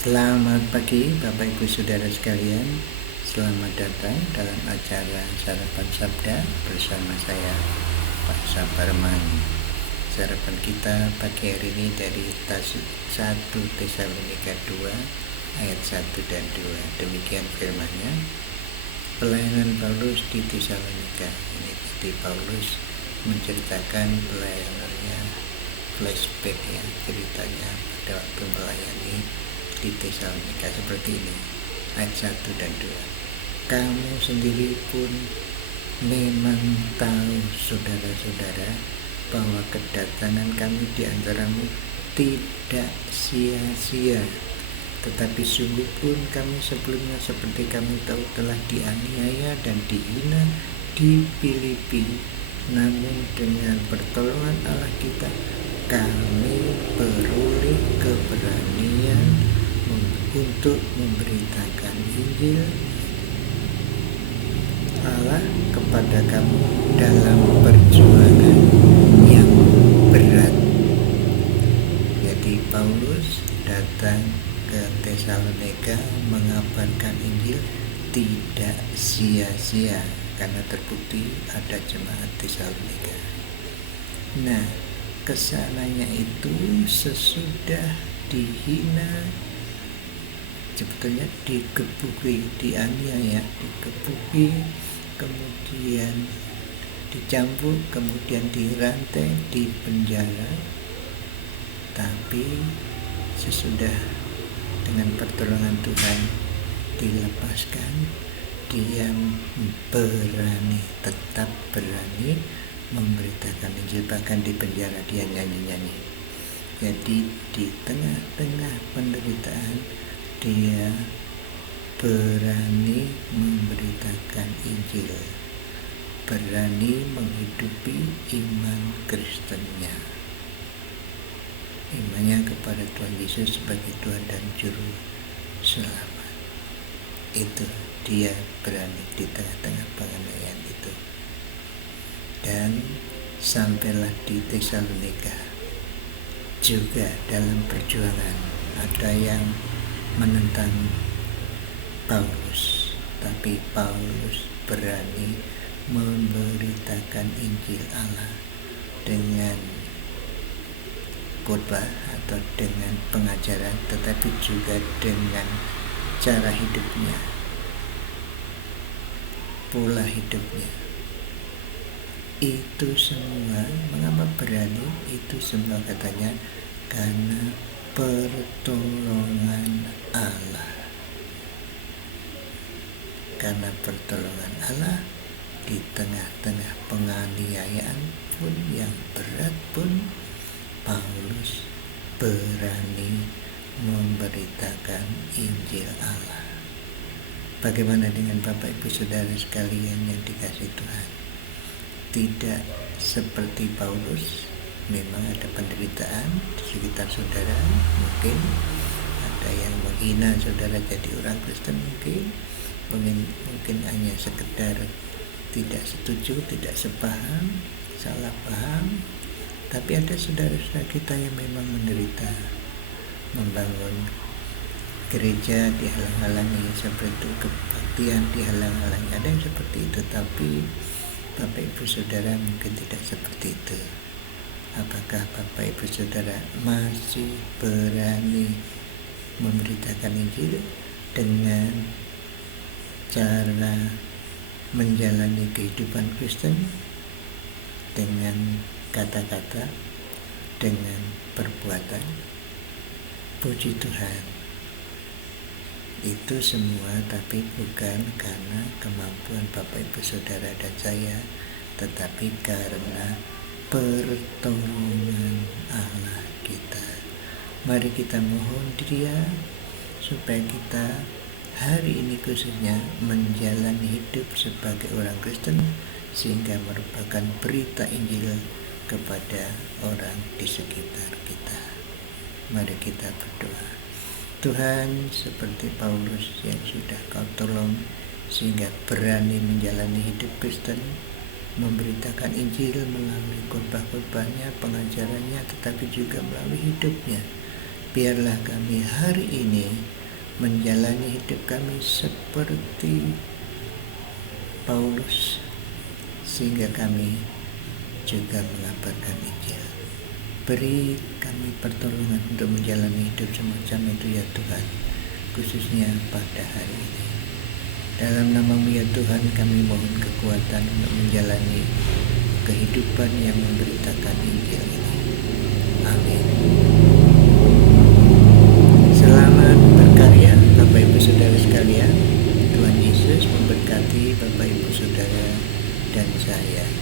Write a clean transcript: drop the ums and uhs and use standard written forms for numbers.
Selamat pagi Bapak Ibu Saudara sekalian. Selamat datang dalam acara Sarapan Sabda bersama saya Pak Sabarman. Sarapan kita pagi hari ini dari 1 Tesalonika 2 ayat 1 dan 2. Demikian firman-Nya. Pelayanan Paulus di Tesalonika. Ini di Paulus menceritakan pelayanannya, flashback ya, ceritanya pada waktu melayani di Tesalonika seperti ini, ayat 1 dan 2. Kamu sendiri pun memang tahu, saudara-saudara, bahwa kedatangan kami di antaramu tidak sia-sia. Tetapi sungguh pun kami sebelumnya seperti kamu tahu telah dianiaya dan dihina di Filipi. Namun dengan pertolongan Allah kita, kami beroleh keberanian untuk memberitakan Injil Allah kepada kamu dalam perjuangan yang berat. Jadi Paulus datang ke Tesalonika mengabarkan Injil tidak sia-sia karena terbukti ada jemaat Tesalonika. Nah, kesananya itu sesudah dihina, sebetulnya digebuki, dianiaya, digebuki, kemudian dicambuk, kemudian dirantai, di penjara. Tapi sesudah dengan pertolongan Tuhan dilepaskan, dia berani, tetap berani memberitakan Injil. Bahkan di penjara dia nyanyi-nyanyi. Jadi di tengah-tengah penderitaan dia berani memberitakan Injil, berani menghidupi iman Kristennya, imannya kepada Tuhan Yesus sebagai Tuhan dan Juru Selamat. Itu dia berani di tengah-tengah penganiayaan itu. Dan sampailah di Tesalonika juga dalam perjuangan ada yang menentang Paulus, tapi Paulus berani memberitakan Injil Allah dengan khotbah atau dengan pengajaran, tetapi juga dengan cara hidupnya, pola hidupnya. Itu semua, mengapa berani? Itu semua katanya karena pertolongan Allah. Karena pertolongan Allah di tengah-tengah penganiayaan pun yang berat pun, Paulus berani memberitakan Injil Allah. Bagaimana dengan Bapak Ibu Saudara sekalian yang dikasihi Tuhan? Tidak seperti Paulus, memang ada penderitaan di sekitar saudara, mungkin ada yang menghina saudara jadi orang Kristen, mungkin hanya sekedar tidak setuju, tidak sepaham, salah paham. Tapi ada saudara-saudara kita yang memang menderita, membangun gereja dihalang-halangi, seperti itu, kebaktian dihalang-halangi, ada yang seperti itu. Tapi Bapak Ibu Saudara mungkin tidak seperti itu. Apakah Bapak Ibu Saudara masih berani memberitakan Injil dengan cara menjalani kehidupan Kristen, dengan kata-kata, dengan perbuatan? Puji Tuhan. Itu semua tapi bukan karena kemampuan Bapak Ibu Saudara dan saya, tetapi karena pertolongan Allah kita. Mari kita mohon Dia supaya kita hari ini khususnya menjalani hidup sebagai orang Kristen, sehingga merupakan berita Injil kepada orang di sekitar kita. Mari kita berdoa. Tuhan, seperti Paulus yang sudah Kau tolong sehingga berani menjalani hidup Kristen, memberitakan Injil melalui khotbah-khotbahnya, pengajarannya, tetapi juga melalui hidupnya. Biarlah kami hari ini menjalani hidup kami seperti Paulus, sehingga kami juga mengabarkan Injil. Beri kami pertolongan untuk menjalani hidup semacam itu ya Tuhan, khususnya pada hari ini. Dalam nama-Mu ya Tuhan, kami mohon kekuatan untuk menjalani kehidupan yang memberitakan Injil ini. Amin. Selamat berkarya Bapak Ibu Saudara sekalian. Tuhan Yesus memberkati Bapak Ibu Saudara dan saya.